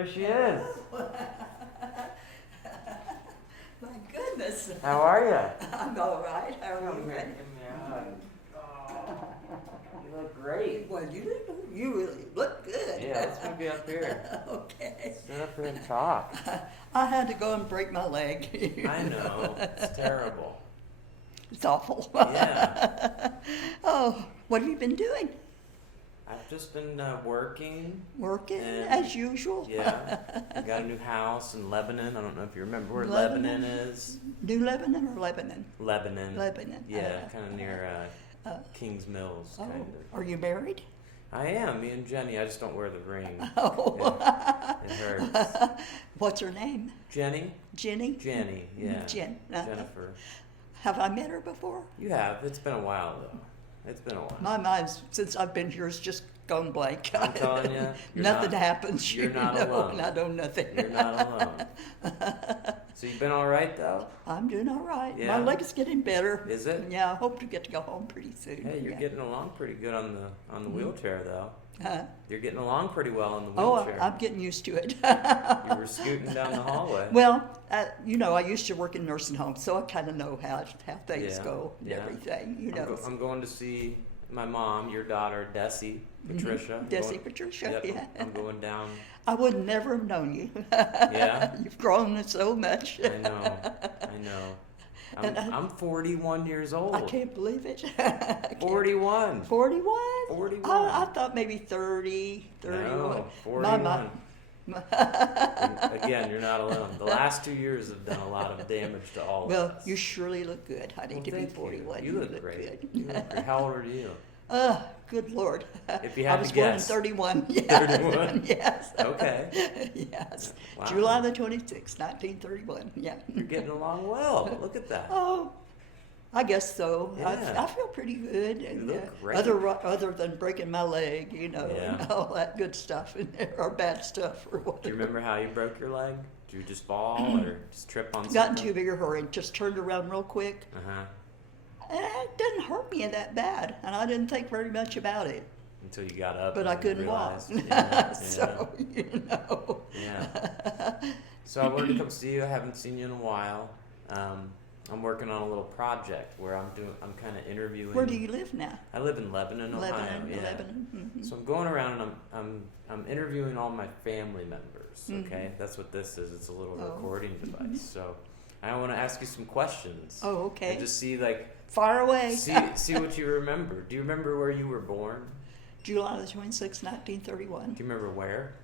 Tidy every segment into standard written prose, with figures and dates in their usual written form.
there she is. My goodness. How are you? I'm all right. How are Come you? here, give me a hug. Oh, you look great. Well, you really look good. Yeah, let's maybe up here. Okay. Sit up here and talk. I had to go and break my leg. I know. It's terrible. It's awful. Yeah. Oh, what have you been doing? I've just been working. Working And- as usual. Yeah. I got a new house in Lebanon. I don't know if you remember where Lebanon? Lebanon is. New Lebanon or Lebanon? Lebanon. Lebanon. Yeah, kind of near Kings Mills, Oh, kind of. are you married? I am. Me and Jenny. I just don't wear the ring. Oh. It hurts. What's her name? Jenny? Jenny? Jenny, yeah. Jen. Jennifer. Have I met her before? You have. It's been a while, though. It's been a while. My mind's, since I've been here, has just gone blank. I'm telling you, you're Nothing not- happens. you're you not know, alone. And I know nothing. You're not alone. So you've been all right, though? I'm doing all right. Yeah? My leg's getting better. Is it? Yeah, I hope to get to go home pretty soon. Hey, you're yeah. getting along pretty good on the wheelchair, though. Huh? You're getting along pretty well on the Oh, wheelchair. I'm getting used to it. You were scooting down the hallway. Well, you know, I used to work in nursing homes, so I kind of know how things Yeah, go and yeah. everything. You know, I'm going to see my mom, your daughter, Desi, Patricia. I'm Desi going- Patricia. Yep, Yeah. I'm going down. I would never have known you. Yeah? You've grown so much. I know. And I'm 41 years old. I can't believe it. 41. 41? 41. I thought maybe 30, 31. No, My 41. And again, you're not alone. The last 2 years have done a lot of damage to all Well, of us. you surely look good, honey, Well, to be thank you. 41. You look great. good. You look great. How old are you? Good Lord. If you I had to was born in guess. 31. Yeah. 31? Yes. Okay. Yes. Wow. July the 26th, 1931. Yeah. You're getting along well. Look at that. Oh, I guess so. Yeah. I feel pretty good. And, look great. other than breaking my leg, you know, Yeah. and all that good stuff and or bad stuff or whatever. Do you remember how you broke your leg? Did you just fall or just trip on something? Got in too big a hurry and just turned around real quick. Uh-huh. And it didn't hurt me that bad, and I didn't think very much about it. Until you got up. But and I you couldn't walk. realized. Yeah, So, you know. yeah. So I wanted to come see you. I haven't seen you in a while. I'm working on a little project where I'm kind of interviewing. Where do you live now? I live in Lebanon, Ohio. Lebanon, Yeah. Lebanon. Mhm. So I'm going around and I'm interviewing all my family members. Okay, that's what this is. It's a little Oh. recording device. So I want to ask you some questions. Oh, okay. And just see like Far away. see what you remember. Do you remember where you were born? July the 26th, 1931. Do you remember where?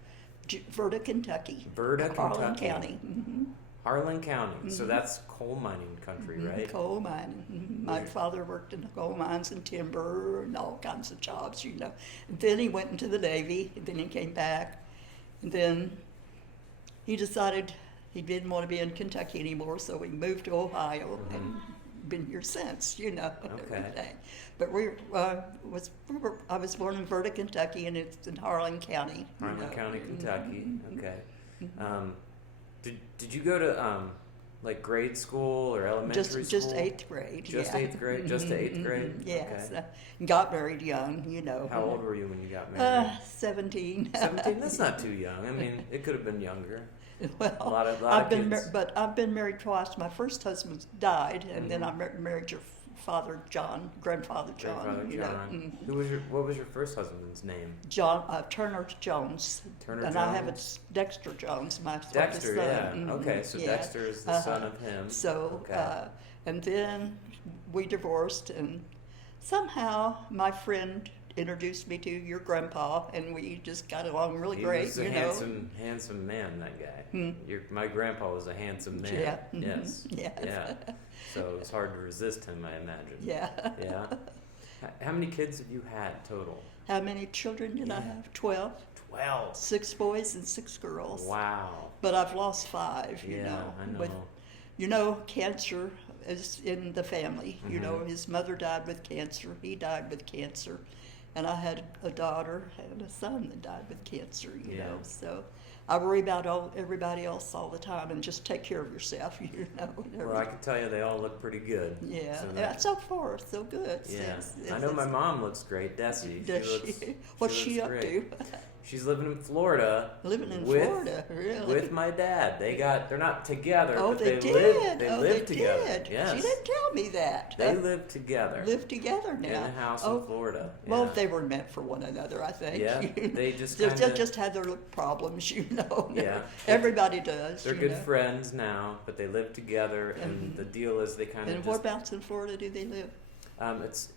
Verda, Kentucky. Verda, Harlan Kentucky. County. Mm-hmm. Harlan County. So that's coal mining country, right? Coal mining. My Yeah. father worked in the coal mines and timber and all kinds of jobs, you know. And then he went into the Navy, and then he came back. And then he decided he didn't want to be in Kentucky anymore, so we moved to Ohio and been here since, you know. and Okay. everything. But I was born in Verda, Kentucky, and it's in Harlan County. you Harlan know. County, Kentucky. Okay. Did you go to like grade school or elementary school? Just eighth grade. Just yeah. eighth grade? Just to eighth grade? Yes. Okay. Got married young, you know. How old were you when you got married? 17. 17? That's not too young. I mean, it could have been younger. Well, A lot of I've been kids. but I've been married twice. My first husband died, and then I married your father, John, grandfather John. Grandfather you John. know. What was your first husband's name? John Turner Jones. Turner and I have Jones? it's Dexter Jones, my Dexter, son. yeah. Mhm. Okay, so Yeah. Dexter is the son of him. So, Okay. and then we divorced, and somehow my friend introduced me to your grandpa, and we just got along really He great, was a you know. handsome man, that guy. My grandpa was a handsome man. Yeah. Mhm. Yes. Yes. Yeah. So it's hard to resist him, I imagine. Yeah. Yeah. How many kids have you had total? How many children did I have? 12. 12. 6 boys and 6 girls. Wow. But I've lost 5, you Yeah, know. I know. With, you know, cancer is in the family. You know, his mother died with cancer. He died with cancer. And I had a daughter and a son that died with cancer, you Yeah. know. So I worry about everybody else all the time and just take care of yourself, you know. Well, I can tell you they all look pretty good. Yeah, So yeah, that- so far, so good. yeah. It's- I know my it's- mom looks great, Desi. Does She looks, she? What's she looks up great. to? She's living in Florida. Living in with, Florida, really? With my dad. They're not together, Oh, but they they did. live together. Did. Yes. She didn't tell me that. They live together. Live together now. In a house Oh, in Florida. Well, Yeah. they were meant for one another, I think. Yeah, they just They kinda- just had their little problems, you know. Yeah. Everybody does. They're you good know. friends now, but they live together, and the deal is they kind of And just. whereabouts in Florida do they live?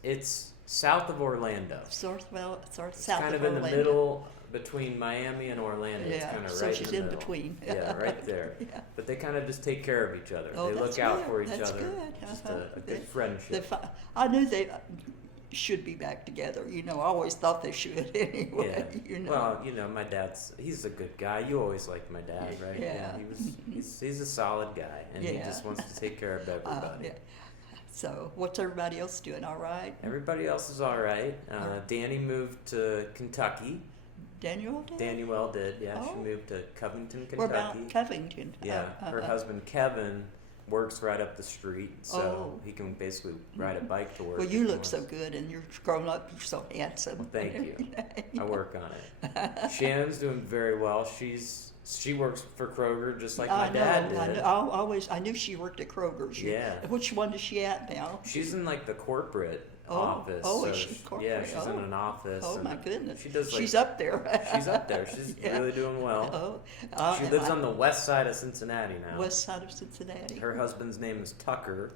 It's south of Orlando. South It's of kind of Orlando. in the middle between Miami and Orlando. It's Yeah, kind of so right she's in the in middle. between. Yeah, right there. Yeah. But they kind of just take care of each other. Oh, They that's look out good. for each That's other. good. Just Uh-huh. a good They- friendship. I knew they should be back together. You know, I always thought they should anyway. Yeah. You know. Well, my he's a good guy. You always liked my dad, right? Yeah. He's a solid guy, and he Yeah. just wants to take care of everybody. Yeah. So, what's everybody else doing? All right? Everybody else is all right. Danny moved to Kentucky. Daniel did? Danielle did, yeah. She Oh. moved to Covington, We're Kentucky. about Covington. Yeah, her husband Kevin works right up the street, so Oh. he can basically ride a bike to work. Well, if you he look so wants. good, and you're grown up. You're so handsome. Well, thank you. I work on it. Shannon's doing very well. She works for Kroger just like my I know. dad I did. know. I knew she worked at Kroger's. Yeah. Which one is she at now? She's in like the corporate Oh, office. oh, so is she Yeah, corporate? she's in Oh. an office. Oh and my goodness. She does like She's up there. she's up there. She's Yeah. really doing well. Oh. She lives on the west side of Cincinnati now. west side of Cincinnati. Her husband's name is Tucker,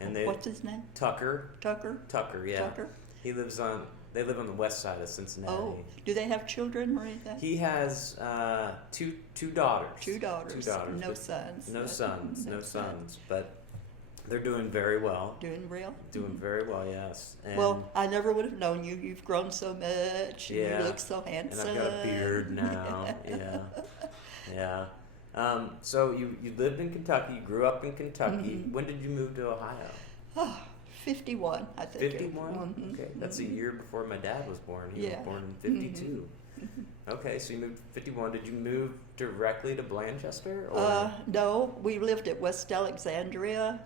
and they What's his name? Tucker. Tucker. Tucker, yeah. Tucker. They live on the west side of Cincinnati. Oh, do they have children or anything? He has two daughters. Two daughters. Two daughters. No but sons. No sons. No sons. But they're doing very well. Doing real. Doing very well, yes. And, Well, I never would have known you. You've grown so much. And Yeah. You look so and handsome. I've got a beard now. Yeah. So you lived in Kentucky. You grew up in Kentucky. Mm-hmm. When did you move to Ohio? Oh, 51, I think. 51. Mhm. Okay, that's a year before my dad was born. He Yeah. was born in 52. Okay, so you moved 51. Did you move directly to Blanchester? Or? No, we lived at West Alexandria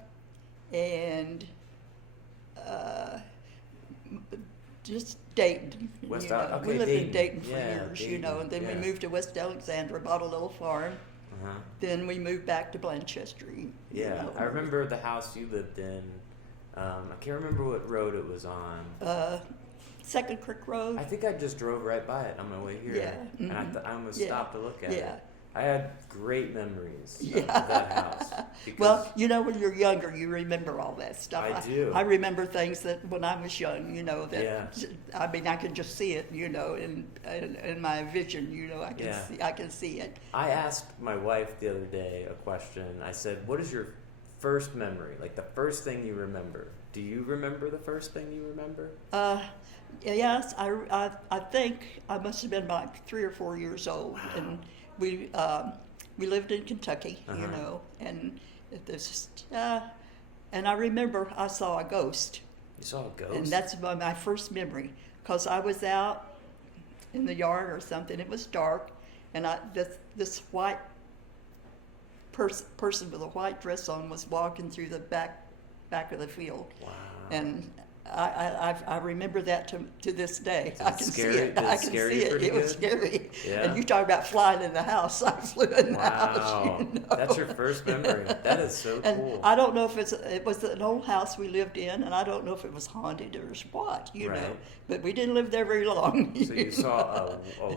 and just Dayton. West you know. Al- We okay, lived in Dayton. Dayton for Yeah, years, you know, Dayton, and then yeah. we moved to West Alexandria, bought a little farm. Uh-huh. Then we moved back to Blanchester. Yeah, I remember the house you lived in. I can't remember what road it was on. Second Creek Road. I think I just drove right by it on my way here. Yeah, And mhm. I almost Yeah, stopped to look at yeah. it. I had great memories Yeah. of that house. Because Well, you know, when you're younger, you remember all that stuff. I do. I remember things that when I was young, you know, that Yeah. I mean, I can just see it, you know, in my vision, you know, Yeah. I can see it. I asked my wife the other day a question. I said, "What is your first memory? Like the first thing you remember? Do you remember the first thing you remember?" Yes, I think I must have been about 3 or 4 years old, and we lived in Kentucky, you Uh-huh. know, and this, and I remember I saw a ghost. You saw a ghost. And that's my first memory, because I was out in the yard or something. It was dark, and this white person with a white dress on was walking through the back of the field, Wow. and I remember that to this day. Did I it can scare see you- it. did it I can scare see you it. pretty It was good? scary. Yeah. And you talk about flying in the house. I flew in the house. Wow. You know? That's your first memory. That is so And cool. I don't know if it was an old house we lived in, and I don't know if it was haunted or what, you know. Right. But we didn't live there very long. So you saw a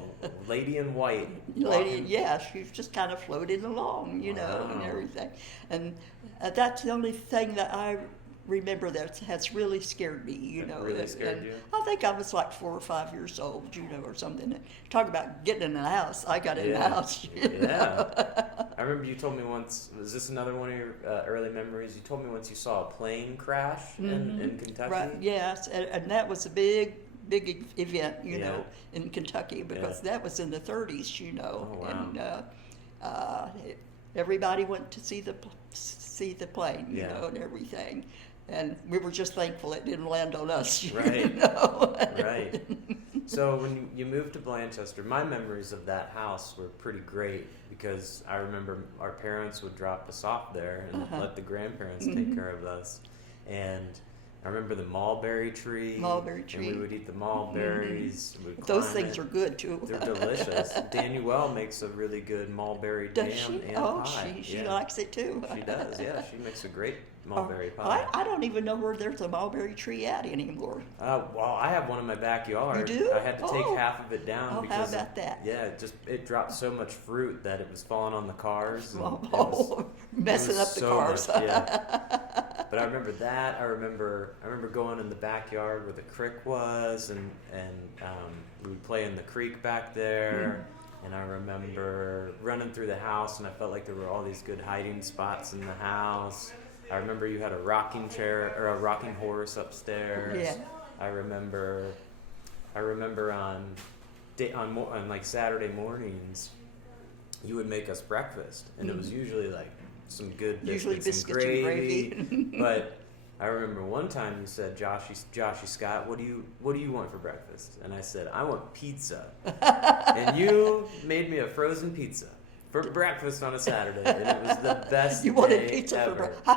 lady in white. Lady, walking- yeah, she was just kind of floating along, you know, and Wow. everything. And that's the only thing that I remember that has really scared me, you That know. really and- scared and you? I think I was like 4 or 5 years old, you know, or something. And talk about getting in the house. I got in the Yeah. house. You know? Yeah. I remember you told me once, was this another one of your early memories? You told me once you saw a plane crash in Kentucky. Right, yes, and that was a big event, you Yeah. know, in Kentucky, because that was in the 30s, you know. Oh, wow. And everybody went to see the plane, you Yeah. know, and everything. And we were just thankful it didn't land on us. you Right. know. Right. So when you moved to Blanchester, my memories of that house were pretty great because I remember our parents would drop us off there and let the grandparents take care of us. And I remember the mulberry tree. Mulberry And tree. we would eat the mulberries. We'd Those climb things it. are good too. They're delicious. Danielle makes a really good mulberry Does jam she? and Oh, pie. she Yeah. likes it too. She does, yeah. She makes a great Oh, mulberry pie. I don't even know where there's a mulberry tree at anymore. Well, I have one in my backyard. You do? I had to take Oh. half of it down Oh, how because about that? yeah, it dropped so much fruit that it was falling on the cars. And it was, Oh, messing it was up the so cars. much, yeah. But I remember that. I remember going in the backyard where the creek was, and we would play in the creek back there. And I remember running through the house, and I felt like there were all these good hiding spots in the house. I remember you had a rocking chair or a rocking horse upstairs. Yeah. I remember on like Saturday mornings, you would make us breakfast, and it was usually like some good Usually biscuits biscuits and and gravy. gravy. But I remember one time you said, Joshy Scott, what do you want for breakfast? And I said, I want pizza. And you made me a frozen pizza for breakfast on a Saturday, and it was the best You wanted day pizza ever. for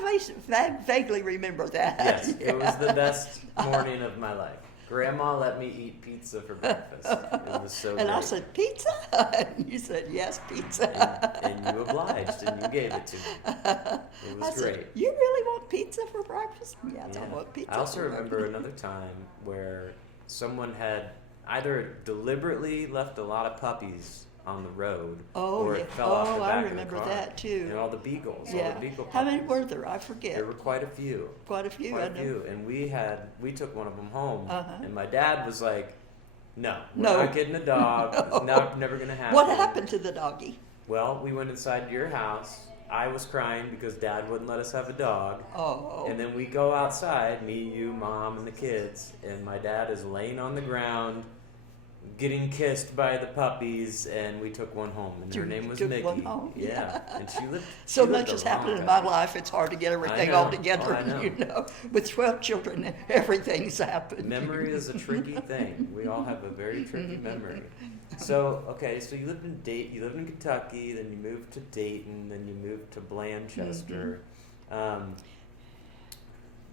breakfast. I vaguely remember that. Yes, it was the best morning of my life. Grandma let me eat pizza for breakfast. It was so And great. I said, pizza? And you said, yes, pizza. and you obliged, and you gave it to me. It was I great. said, you really want pizza for breakfast? Yes, I Yeah. want pizza. I also for remember breakfast. another time where someone had either deliberately left a lot of puppies on the road, Oh, or yeah. it fell off the Oh, back I of the remember car. that too. And all the beagles, all Yeah. the beagle How many puppies. were there? I forget. There were quite a few. Quite a few. I Quite a know. few, and we took one of them home, Uh-huh. and my dad was like, "No, we're No. not getting a dog. It's never gonna happen." What happened to the doggy? Well, we went inside your house. I was crying because Dad wouldn't let us have a dog. Oh. And then we go outside, me, you, Mom, and the kids, and my dad is laying on the ground, getting kissed by the puppies, and we took one home, and her You name was took Mickey. one home? Yeah, and she lived. So she lived much a has long happened in time. my life, it's hard to get everything know. all together. Oh, I know. You know, with 12 children, everything's happened. Memory is a tricky thing. We all have a very tricky memory. So so you lived in Kentucky, then you moved to Dayton, then you moved to Blanchester.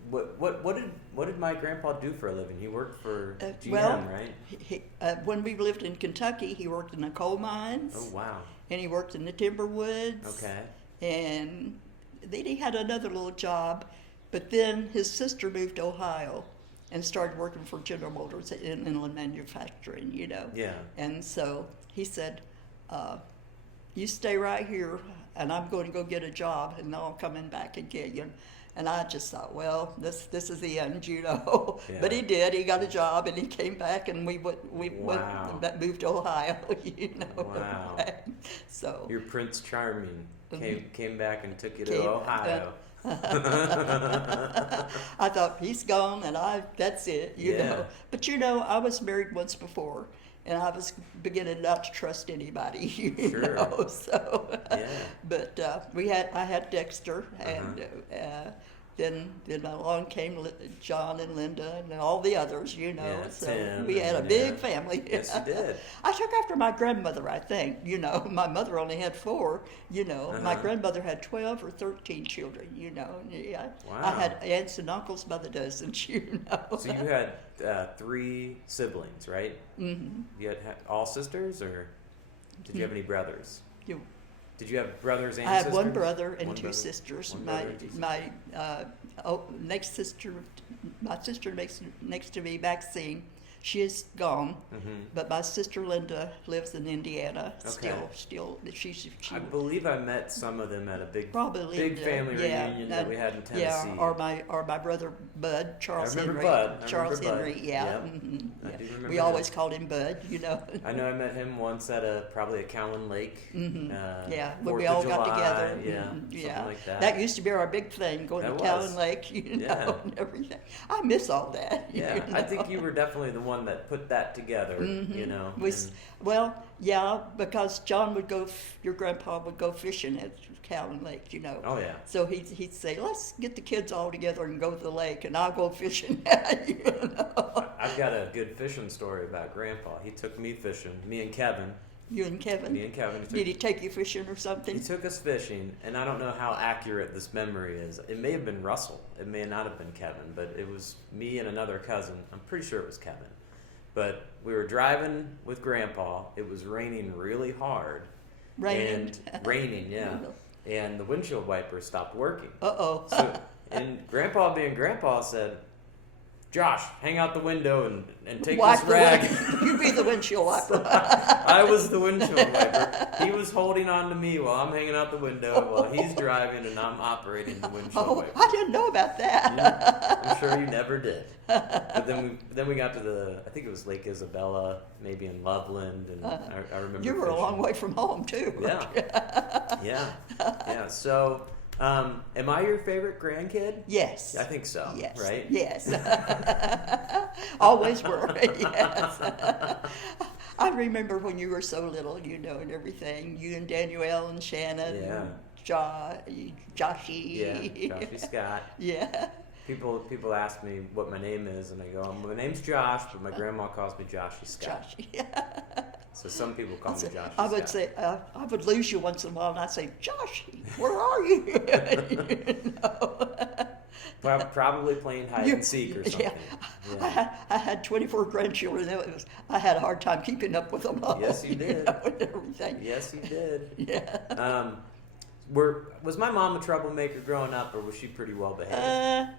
What did my grandpa do for a living? He worked for GM, well, right? When we lived in Kentucky, he worked in the coal mines, Oh wow. and he worked in the timber woods. Okay. And then he had another little job, but then his sister moved to Ohio and started working for General Motors in inland manufacturing, you know. Yeah. And so he said, you stay right here, and I'm going to go get a job, and then I'm coming back and get you. And I just thought, well, this is the end, you know. Yeah. But he did. He got a job, and he came back, and we Wow. moved to Ohio, you know. Wow. So Your Prince Charming came back and took you to Came- Ohio. I thought he's gone, and that's it, you Yeah. know. But you know, I was married once before, and I was beginning not to trust anybody, you Sure. know. So, Yeah. but I had Dexter, and then along came John and Linda and all the others, you know. Yeah, so Tim we had a and, big family. Yes, you did. I took after my grandmother, I think. You know, my mother only had 4. You know, my Uh-huh. grandmother had 12 or 13 children. You know, and I Wow. had aunts and uncles by the dozens. You know. So you had 3 siblings, right? Mm-hmm. You had all sisters, or did you have any brothers? You- Did you have brothers and I have sisters? one brother and One 2 brother? sisters. One My brother and 2 sisters. next sister, my sister next to me, Maxine. She is gone, Mhm. but my sister Linda lives in Indiana. Okay. Still, she I believe I met some of them at a big probably big family reunion that we had in Tennessee. Yeah, or my brother Bud, Charles remember Henry. Bud. I Charles remember Henry, Bud. yeah. Yep. Mhm, I yeah. do remember We him. always called him Bud, you know. I know I met him once at probably a Cowan Lake. Yeah, when 4th we of all got July, together. Yeah, Mhm, something yeah. like that. used to be our big thing, going That to was. Cowan Lake, you know, Yeah. and everything. I miss all that. Yeah, you I know. think you were definitely the one that put that together. You know, Well, yeah, because John would your grandpa would go fishing at Cowan Lake, you know. Oh, yeah. So he'd say, let's get the kids all together and go to the lake, and I'll go fishing, you know. I've got a good fishing story about Grandpa. He took me fishing, me and Kevin. You and Kevin? Me and Kevin. Did he take you fishing or something? He took us fishing, and I don't know how accurate this memory is. It may have been Russell. It may not have been Kevin, but it was me and another cousin. I'm pretty sure it was Kevin. But we were driving with Grandpa. It was raining really hard. Raining? Raining, yeah. And the windshield wiper stopped working. Uh-oh. And Grandpa, being Grandpa, said, "Josh, hang out the window and take Wipe this the rag." You be the windshield wiper. I was the windshield wiper. He was holding on to me while I'm hanging out the window while he's driving and I'm operating the windshield Oh, wiper. I didn't know about that. I'm sure you never did. But then we got to I think it was Lake Isabella, maybe in Loveland, and I remember. You were a fishing. long way from home, too. Yeah. So, am I your favorite grandkid? Yes. I think so. Yes. Right? Yes. Always were. Yes. I remember when you were so little, and everything. You and Danielle and Shannon. Yeah. And Joshy. Yeah. Joshy Scott. Yeah. People ask me what my name is, and I go, "My name's Josh," but my grandma calls me Joshy Scott. Joshy. So some people call me Joshy I would Scott. say, I would lose you once in a while, and I'd say, "Joshy, where are you?" Probably playing hide and seek or something. Yeah. I had 24 grandchildren. I had a hard time keeping up with them all. Yes, you did. And everything. Yes, you did. Yeah. Was my mom a troublemaker growing up, or was she pretty well behaved?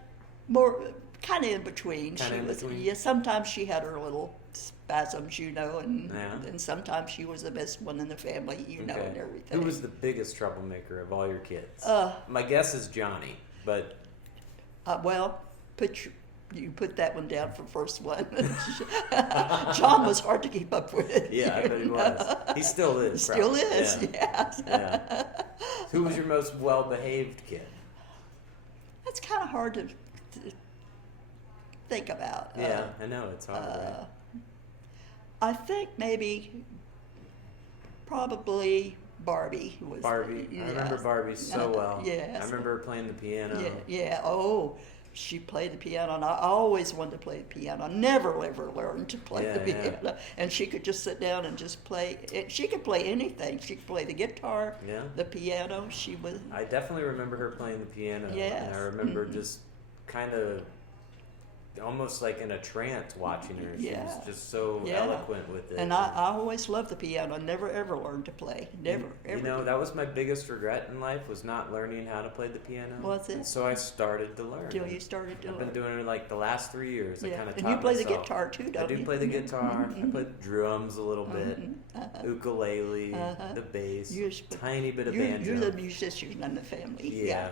More kind of in between. Kinda She in was. between? Yeah. Sometimes she had her little spasms, and Yeah. and sometimes she was the best one in the family, and everything. Who was the biggest troublemaker of all your kids? Uh, My guess is Johnny, but Well, you put that one down for first one. John was hard to keep up with. yeah, I bet he was. He still is. Still probably. is, Yeah. yes. Yeah. Who was your most well-behaved kid? That's kind of hard to think about. Yeah, I know it's hard. Right? I think probably Barbie was. Barbie. I remember Barbie so well. Yes. I remember her playing the piano. Yeah. Oh, she played the piano, and I always wanted to play the piano. I never ever learned to play the piano. And she could just sit down and just play. She could play anything. She could play the guitar, the piano. She was. I definitely remember her playing the piano. Yes. And I remember just kind of almost like in a trance watching her. She was just so eloquent with it. And I always loved the piano. I never ever learned to play. Never ever. That was my biggest regret in life, was not learning how to play the piano. Was it? And so I started to learn. Till you started to I've learn. been doing it like the last 3 years. I kind of taught And you play myself. the guitar too, don't you? I do play the guitar. I play the drums a little bit. Ukulele, the bass, tiny bit of banjo. You're the musician in the family. Yeah.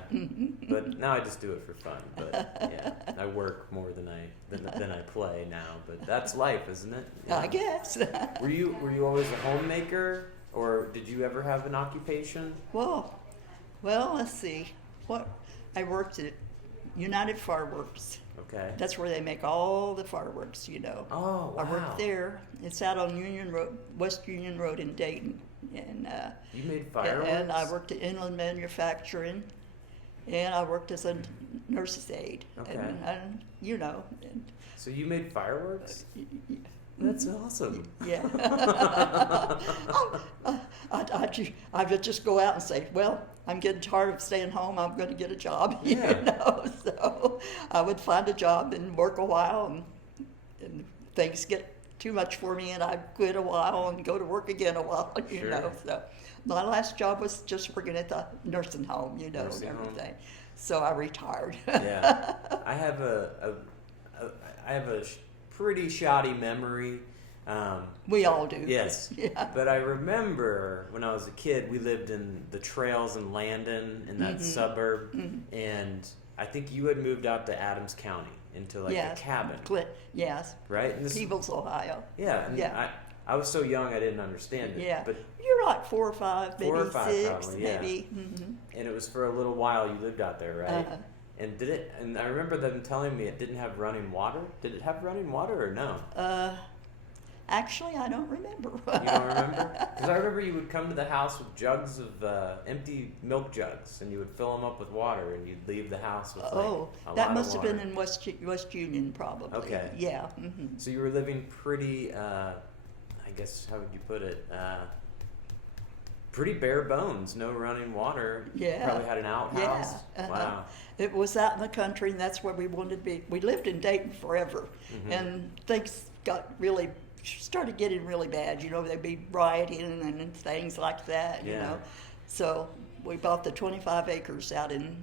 But now I just do it for fun. But I work more than I play now. But that's life, isn't it? Yeah. I guess. Were you always a homemaker, or did you ever have an occupation? Well, let's see. I worked at United Fireworks. Okay. That's where they make all the fireworks, Oh, wow. I worked there. It's out on Union Road, West Union Road in Dayton. And you made fireworks? And I worked at Inland Manufacturing, and I worked as a nurse's aide. Okay. And So you made fireworks? That's awesome. Yeah. I would just go out and say, well, I'm getting tired of staying home. I'm going to get a job. Yeah. So I would find a job and work a while, and things get too much for me, and I'd quit a while and go to work again a while. Sure. So my last job was just working at the nursing home, and everything. Home. So I retired. Yeah. I have a pretty shoddy memory. We all do. Yes. Yeah. But I remember when I was a kid, we lived in the Trails in Landon, in that suburb, and I think you had moved out to Adams County into like a cabin. Yes. Right? And Peebles, Ohio. Yeah. And I was so young I didn't understand it. Yeah. But you're like 4 or 5, maybe 4 or 5 6, probably, yeah. maybe. And it was for a little while you lived out there, right? Uh-huh. And did it? And I remember them telling me it didn't have running water. Did it have running water or no? Actually, I don't remember. You don't remember? Because I remember you would come to the house with jugs of empty milk jugs, and you would fill them up with water, and you'd leave the house with that lot must of have water. been in West Union, probably. Okay. Yeah. So you were living pretty, I guess, how would you put it? pretty bare bones, no running water. Yeah. Probably had an outhouse. Yeah. Uh-huh. Wow. It was out in the country, and that's where we wanted to be. We lived in Dayton forever, and things started getting really bad. You know, there'd be rioting and things like that, you Yeah. know. So we bought the 25 acres out in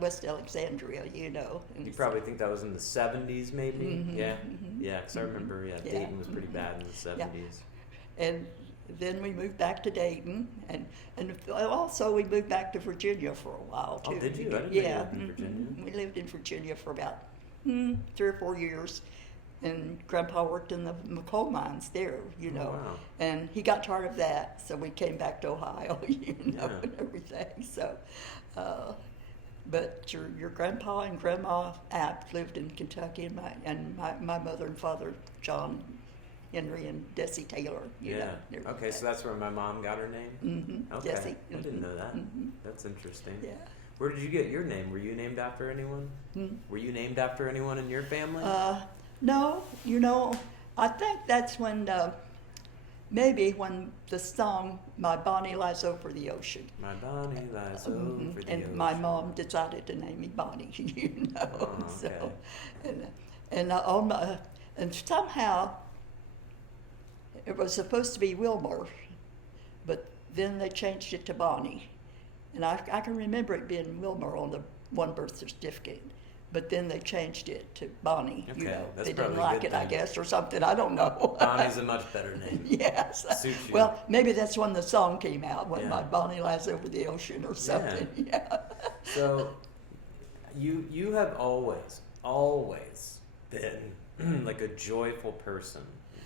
West Alexandria, you know. And You probably think that was in the 70s, maybe? Yeah. Yeah, because I remember, Yeah. Dayton was pretty bad in the 70s. And then we moved back to Dayton, and also we moved back to Virginia for a while too. Oh, did you? I didn't know you Yeah, lived in Virginia. we lived in Virginia for about 3 or 4 years, and Grandpa worked in the coal mines there, you know. wow. And he got tired of that, so we came back to Ohio, you know, Yeah. and everything. So, but your grandpa and grandma App lived in Kentucky, and my mother and father John Henry and Desi Taylor. You Yeah. know, they're- Okay, so that's where my mom got her name? Okay. Desi. I didn't know that. Mhm. That's interesting. Yeah. Where did you get your name? Were you named after anyone? Were you named after anyone in your family? No, you know, I think that's when maybe when the song "My Bonnie Lies Over the Ocean." My Bonnie lies over the And ocean. my mom decided to name me Bonnie, you know. Oh, So, okay. and somehow it was supposed to be Wilmer, but then they changed it to Bonnie, and I can remember it being Wilmer on the one birth certificate. But then they changed it to Bonnie. You Okay, know, that's they didn't probably a like good it, I thing. guess, or something. I don't know. Bonnie's a much better name. Yes. Suits you. Well, maybe that's when the song came out, when Yeah. My Bonnie Lies Over the Ocean or something. Yeah. So, you have always been like a joyful person.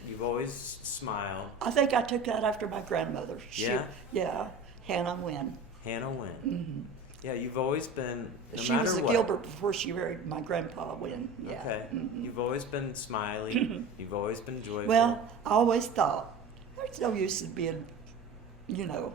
You've always smiled. I think I took that after my grandmother. Yeah? Yeah, Hannah Wynn. Hannah Wynn. Yeah, you've always been, no She matter was a what. Gilbert before she married my grandpa Wynn. Yeah. Okay. You've always been smiley. You've always been joyful. Well, I always thought there's no use in being, you know,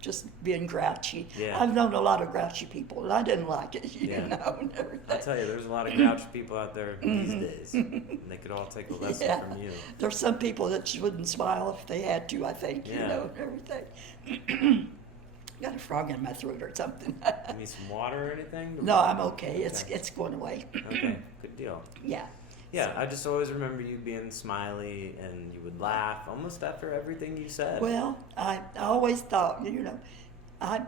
just being grouchy. Yeah. I've known a lot of grouchy people, and I didn't like it, you Yeah. know, and everything. I'll tell you, there's a lot of grouchy people out there these days. And they could all take a lesson Yeah. from you. There's some people that wouldn't smile if they had to, I think, you Yeah. know, and everything. Got a frog in my throat or something. You need some water or anything? No, I'm okay. Okay. It's going away. Okay, good deal. Yeah. Yeah, I just always remember you being smiley and you would laugh almost after everything you said. Well, I always thought, you know, I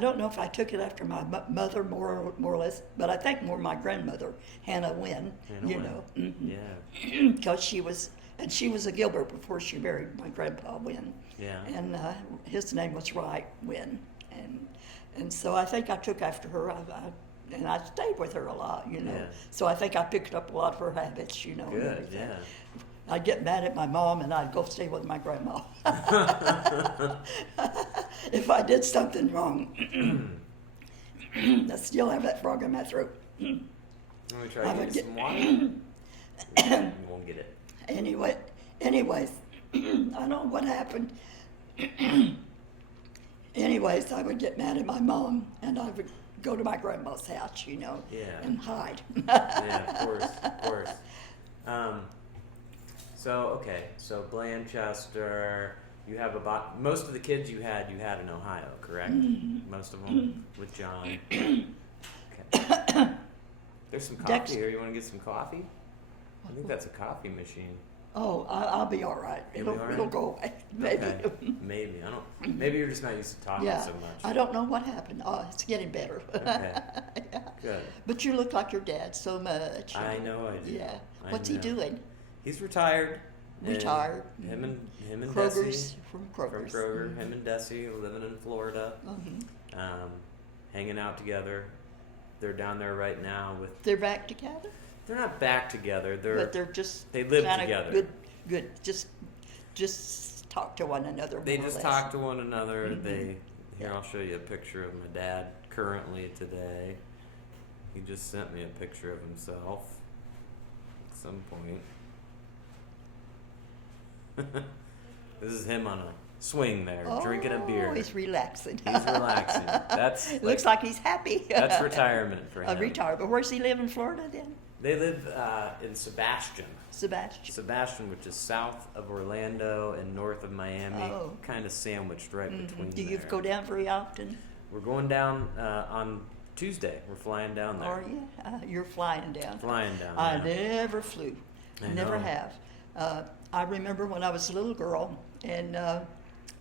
don't know if I took it after my mother more or less, but I think more my grandmother, Hannah Wynn, Hannah you Wynn. know, Yeah, because she was a Gilbert before she married my grandpa Wynn, yeah. and his name was Wright Wynn, and so I think I took after her. And I stayed with her a lot, you know. Yeah. So I think I picked up a lot of her habits, you know. and Good, everything. yeah. I'd get mad at my mom and I'd go stay with my grandma. If I did something wrong. I still have that frog in my throat. Let me try I to would get some water. You won't get it. Anyways, I don't know what happened. Anyways, I would get mad at my mom and I would go to my grandma's house, you know, Yeah. and hide. Yeah, of course. So Blanchester, you have about, most of the kids you had in Ohio, correct? Most of them with John. Okay. There's some coffee Dex- here. You want to get some coffee? I think that's a coffee machine. Oh, I'll be all right. You'll be all right? It'll go away. Maybe. Okay. Maybe. I don't. Maybe you're just not used to talking Yeah, so much. I don't know what happened. Oh, it's getting better. Okay. Yeah. Good. But you look like your dad so much. I know I do. Yeah. I What's he know. doing? He's retired. and Retired. Him and Kroger's, Desi. from From Kroger's. Kroger. Him and Desi are living in Florida, hanging out together. They're down there right now with. They're back together, They're not back together. but they're just they live kinda together. Good. Just talk to one another. They more or just less. talk to one another. Here, Yeah. I'll show you a picture of my dad currently today. He just sent me a picture of himself at some point. This is him on a swing there, drinking a beer. Oh, he's relaxing. He's relaxing. That's Looks like he's happy. that's retirement for him. Retired. But where's he live in Florida then? They live in Sebastian. Sebastian. Which is south of Orlando and north of Miami, Oh. kind of sandwiched right between Do you there. go down very often? We're going down on Tuesday. We're flying down there. Or you're flying down? Flying down. I yeah. never flew. I Never know. have. I remember when I was a little girl, and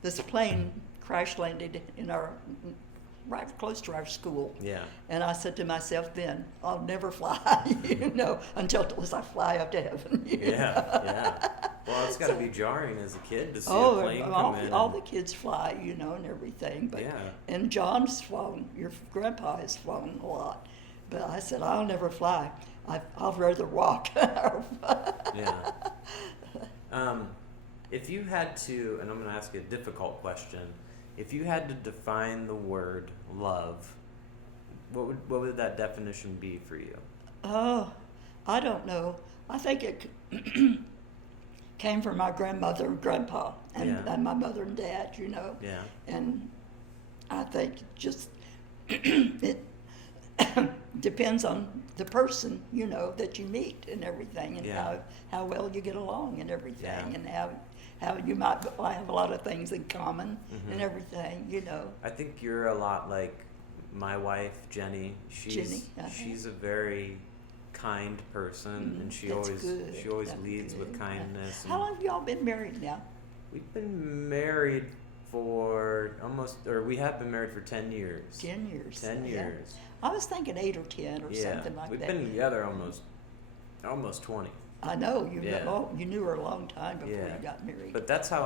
this plane crash landed in right close to our school. Yeah. And I said to myself then, I'll never fly, until I fly up to heaven. Yeah. Well, it's got to be jarring as a kid to see a Oh, plane come all, in. all and- the kids fly, and everything. But, Yeah. And John's flown. Your grandpa has flown a lot. But I said, I'll never fly. I'll rather walk. Yeah. If you had to, and I'm going to ask you a difficult question, if you had to define the word love, what would that definition be for you? Oh, I don't know. I think it came from my grandmother and grandpa and, Yeah. and my mother and dad, Yeah. And I think just it depends on the person, that you meet and everything, and Yeah. how well you get along and everything, Yeah. and how you might have a lot of things in common Mhm. and everything, I think you're a lot like my wife, Jenny. Jenny, She's a very kind person, and she That's always good. she always That's leads with good. kindness. How and long have y'all been married now? We've been married for we have been married for 10 years. 10 years. 10 Yeah. years. I was thinking 8 or 10 or Yeah. something like We've that. been together almost 20. I know you. Yeah. You knew her a long time before Yeah. you got married. But that's how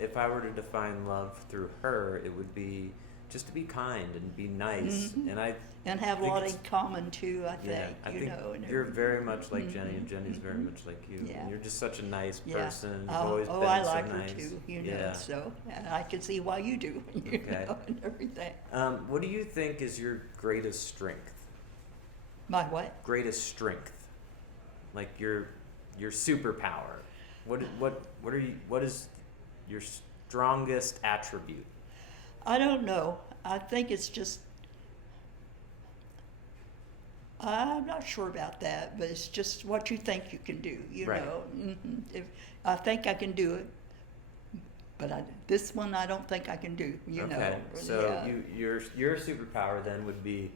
if I were to define love through her, it would be just to be kind and be nice. Mhm. And I and have a think lot it's- in common too. I think. yeah, I think and you're everything. very much like Jenny, and Mhm. Jenny's very much like you. Yeah. And you're just such a nice Yeah. person. You've always been I so like her nice. too. Yeah. So and I can see why you do. Okay. And everything. What do you think is your greatest strength? My what? Greatest strength, like your superpower. What is your strongest attribute? I don't know. I think it's just. I'm not sure about that, but it's just what you think you can do. Right. If I think I can do it, but this one I don't think I can do. Okay, so yeah. your superpower then would be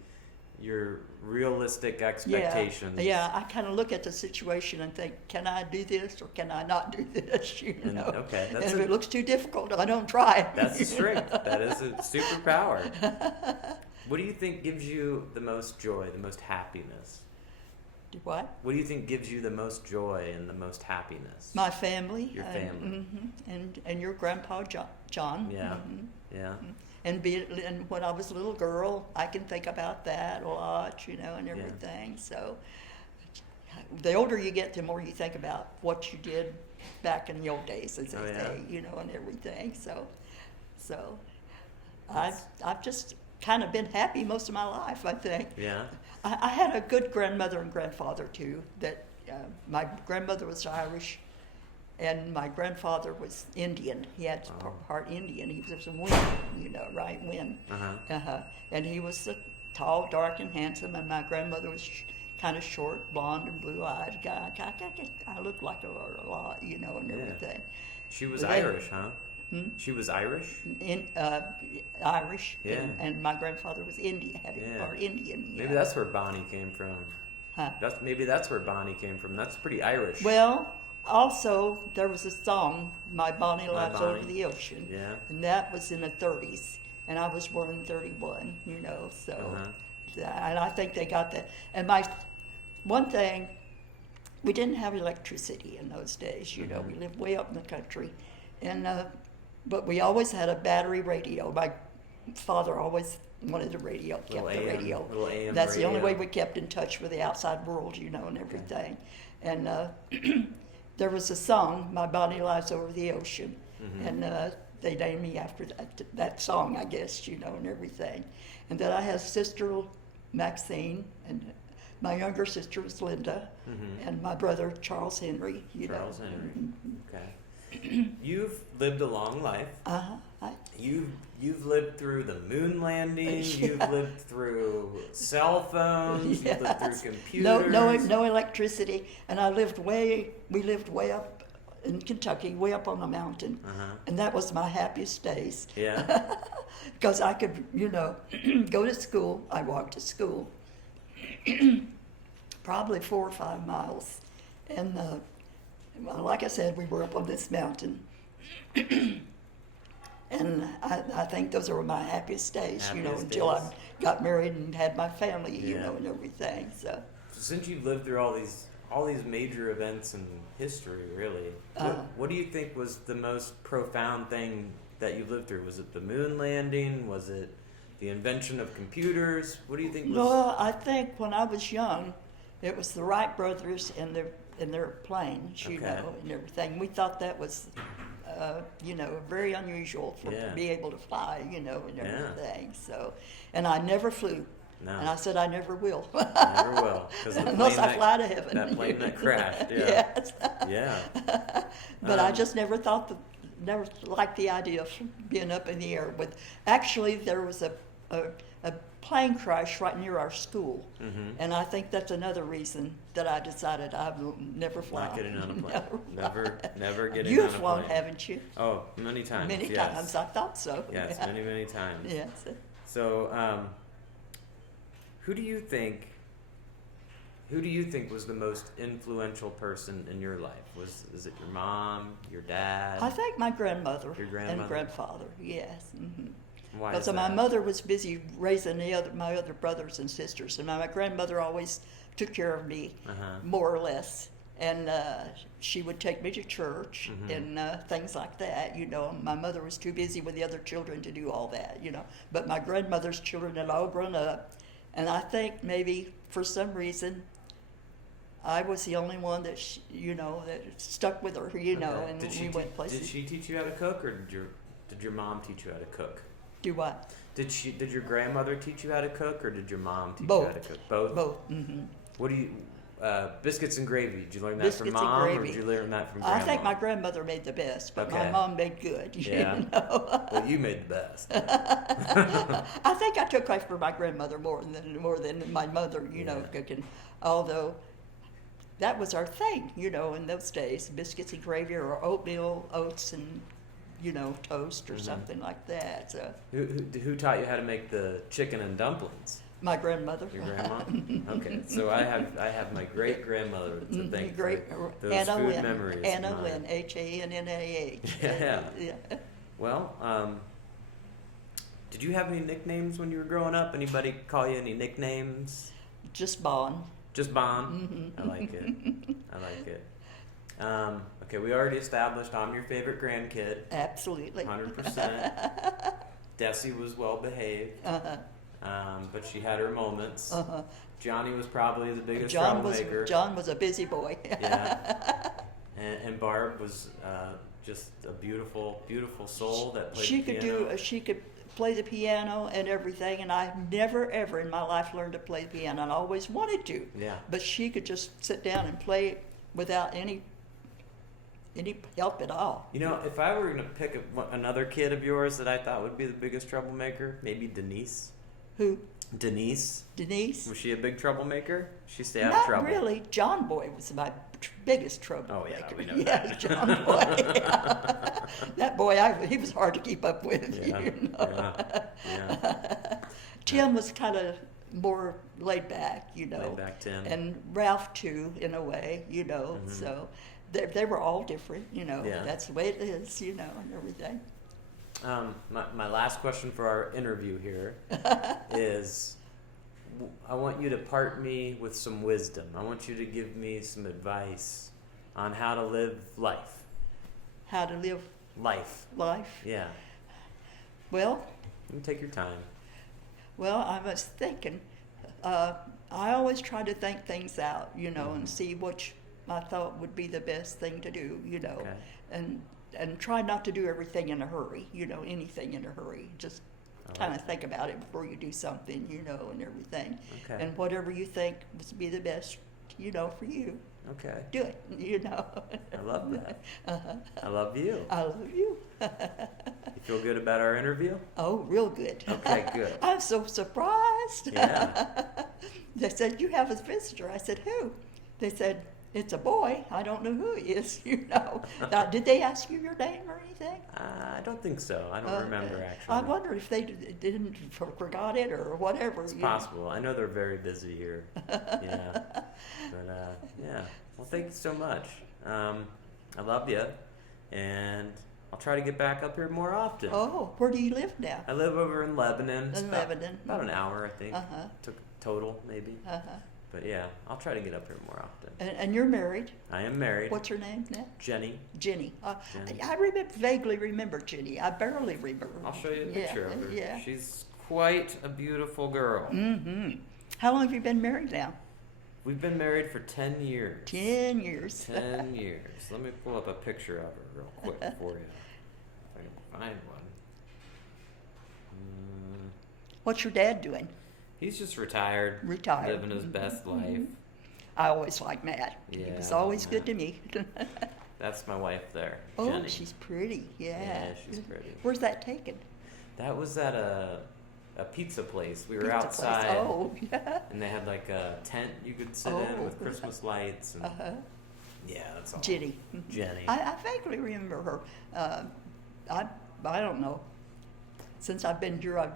your realistic expectations. Yeah, I kind of look at the situation and think, can I do this or can I not do this? And- okay, and that's if a- it looks too difficult, I don't try. That's a strength. That is a superpower. What do you think gives you the most joy, the most happiness? What? What do you think gives you the most joy and the most happiness? My family. Your family. And your grandpa John. Yeah. Mhm. Yeah. And when I was a little girl, I can think about that a lot, and everything. So the older you get, the more you think about what you did back in the old days, as they Oh, yeah. say, and everything. So I've just kind of been happy most of my life, I think. Yeah. I had a good grandmother and grandfather too. That my grandmother was Irish, and my grandfather was Indian. He had part Indian. He was a Win, right Win. Uh-huh. And he was a tall, dark, and handsome. And my grandmother was kind of short, blonde, and blue-eyed guy. I looked like her a lot, and Yeah. everything. She was But they- Irish, huh? She was Irish? Irish. Yeah. And my grandfather was Indian. Had Yeah. part Indian. Maybe that's where Bonnie came from. Huh. Maybe that's where Bonnie came from. That's pretty Irish. Well, also there was a song, "My Bonnie My Lies Bonnie. Over the Ocean," Yeah. and that was in the '30s, and I was born in '31. So, Uh-huh. and I think they got that. And one thing, we didn't have electricity in those days. We lived way up in the country, and but we always had a battery radio. My father always wanted a radio, kept Little the AM, radio. little AM That's the only way radio. we kept in touch with the outside world, and everything. And there was a song, "My Bonnie Lies Over the Ocean," and they named me after that song, I guess, and everything. And then I had a sister, Maxine, and my younger sister was Linda, and my brother Charles Henry. Charles Henry. Okay. you've lived a long life. I, You've lived through the moon landing. Yeah. You've lived through cell phones. You've lived Yes. through computers. No electricity, and we lived way up in Kentucky, way up on the mountain, and that was my happiest days. Yeah. Because I could, go to school. I walked to school, probably 4 or 5 miles, and well, like I said, we were up on this mountain. And I think those are my happiest days, Happiest until days. I got married and had my family, Yeah. and everything. So, Since you've lived through all these major events in history, really, what do you think was the most profound thing that you've lived through? Was it the moon landing? Was it the invention of computers? What do you think was? well, I think when I was young, it was the Wright brothers and their planes, Okay. and everything. We thought that was, very unusual to Yeah. be able to fly, and Yeah. everything. So, and I never flew. No. And I said I never will. Never will, 'cause the Unless plane I that- fly to heaven. that plane that crashed, yeah. Yes. Yeah. But I Um, just never never liked the idea of being up in the air with. Actually, there was a plane crash right near our school, Mhm. and I think that's another reason that I decided I will never fly. Not getting on a plane. Never Never getting You on have a flown, plane. haven't you? Oh, many times. Many yes. times. I thought so. Yes, Yeah. many times. Yes. So, who do you think was the most influential person in your life? Is it your mom, your dad? I think my grandmother, Your grandmother? and grandfather. Yes. Why is Because my that? mother was busy raising my other brothers and sisters, and my grandmother always took care of me, Uh-huh. more or less. And she would take me to church Mhm. and things like that. My mother was too busy with the other children to do all that. But my grandmother's children had all grown up, and I think maybe for some reason I was the only one that that stuck with her. Okay. And Did she we went places. Did she teach you how to cook, or did your mom teach you how to cook? Do what? Did your grandmother teach you how to cook, or did your mom teach Both. you how to cook? Both. Both. Hmm. What do you? Biscuits and gravy. Did you learn that Biscuits from and mom, or gravy. did you learn that from grandma? I think my grandmother made the best, but Okay. my mom made good. Yeah. Well, you made the best. I think I took after my grandmother more than my mother, Yeah. cooking. Although that was our thing, in those days, biscuits and gravy or oatmeal, oats and toast or Mhm. something like that. So Who taught you how to make the chicken and dumplings? my grandmother. Your grandma? Okay, so I have my great grandmother to thank Great for those Anna food Lynn. memories. of Anna mine. Lynn, Hannah. Yeah. Yeah. Well, did you have any nicknames when you were growing up? Anybody call you any nicknames? Just Bon. Just Bon. Mhm. I like it. I like it. Okay, we already established I'm your favorite grandkid. Absolutely. 100%. Desi was well behaved, but she had her moments. Uh-huh. Johnny was probably the biggest John troublemaker. was a busy boy. Yeah. And Barb was just a beautiful, beautiful soul that played She the could piano. she could play the piano and everything, and I never ever in my life learned to play the piano, and I always wanted to. Yeah. But she could just sit down and play without any help at all. You know, if I were going to pick another kid of yours that I thought would be the biggest troublemaker, maybe Denise. Who? Denise? Denise? Was she a big troublemaker? She stayed out of Not trouble. really. John Boy was my biggest Oh, troublemaker. yeah, we know Yes, that. John Boy. That boy, he was hard to keep up with. Yeah. Tim was kind of more laid back, Laid back Tim. and Ralph too, in a way, Mhm. So they were all different, Yeah. That's the way it is, and everything. My last question for our interview here is I want you to part me with some wisdom. I want you to give me some advice on how to live life. How to live Life. life. Yeah. Well, You can take your time. I was thinking. I always try to think things out, and see which I thought would be the best thing to do, Okay. and try not to do everything in a hurry, anything in a hurry. Just I like kind of think about it before you do something, and everything. Okay. And whatever you think would be the best for you. Okay. Do it, I love that. Uh-huh. I love you. I love you. You feel good about our interview? Oh, real good. Okay, good. I'm so surprised. Yeah. They said, you have a visitor. I said, who? They said, it's a boy. I don't know who he is, Now, did they ask you your name or anything? I don't think so. I don't remember actually. I wonder if they didn't forgot it or whatever. It's possible. I know they're very busy here. Yeah. But yeah. Well, thank you so much. I love you, and I'll try to get back up here more often. Oh, where do you live now? I live over in Lebanon. It's In Lebanon. About an hour, I think. Uh-huh. Took total, maybe. Uh-huh. But yeah, I'll try to get up here more often. And you're married. I am married. What's your name now? Jenny. Jenny. Jenny. I vaguely remember Jenny. I barely remember. I'll show you a picture of her. Yeah. She's quite a beautiful girl. Mm-hmm. How long have you been married now? We've been married for 10 years. 10 years. 10 years. Let me pull up a picture of her real quick for you. If I can find one. What's your dad doing? He's just retired. Retired. Living his best life. I always liked Matt. He Yeah, was I love always good Matt. to me. That's my wife there, Oh, Jenny. she's pretty. Yeah. Yeah, she's pretty. Where's that taken? That was at a pizza place. We were Pizza place. outside. Oh, yeah. And they had like a tent you could sit in Oh. with Christmas lights. And Uh-huh. yeah, that's all. Jenny. Jenny. I vaguely remember her. I don't know. Since I've been here, I've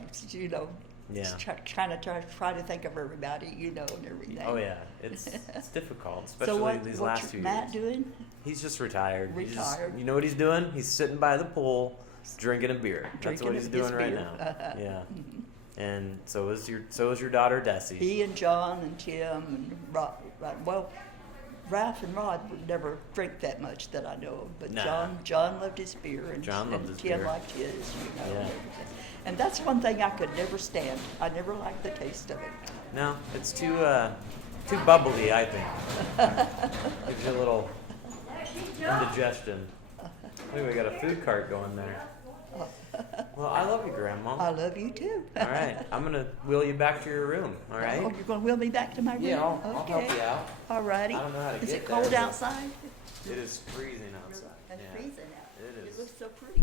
Yeah. just trying to try to think of everybody, and everything. Oh yeah, it's difficult, So especially these last what's few Matt years. doing? He's just retired. Retired. You know what he's doing? He's sitting by the pool, drinking a beer. That's what Drinking he's his doing right beer. now. Uh-huh. Yeah. And so is your daughter Desi. He and John and Tim and Rod. Well, Ralph and Rod would never drink that much that I know of, but Nah. John loved his beer, and, John loved his Tim beer. liked his. Yeah. And everything. And that's one thing I could never stand. I never liked the taste of it. No, it's too bubbly, I think. Gives you a little indigestion. Look, we got a food cart going there. Well, I love you, Grandma. I love you too. All right, I'm gonna wheel you back to your room. All right? Oh, you're going to wheel me back to my room? Yeah, I'll Okay. help you out. All righty. I don't know how to Is get it cold there, but- outside? It is freezing outside. It's Yeah. freezing out. It is. It looks so pretty.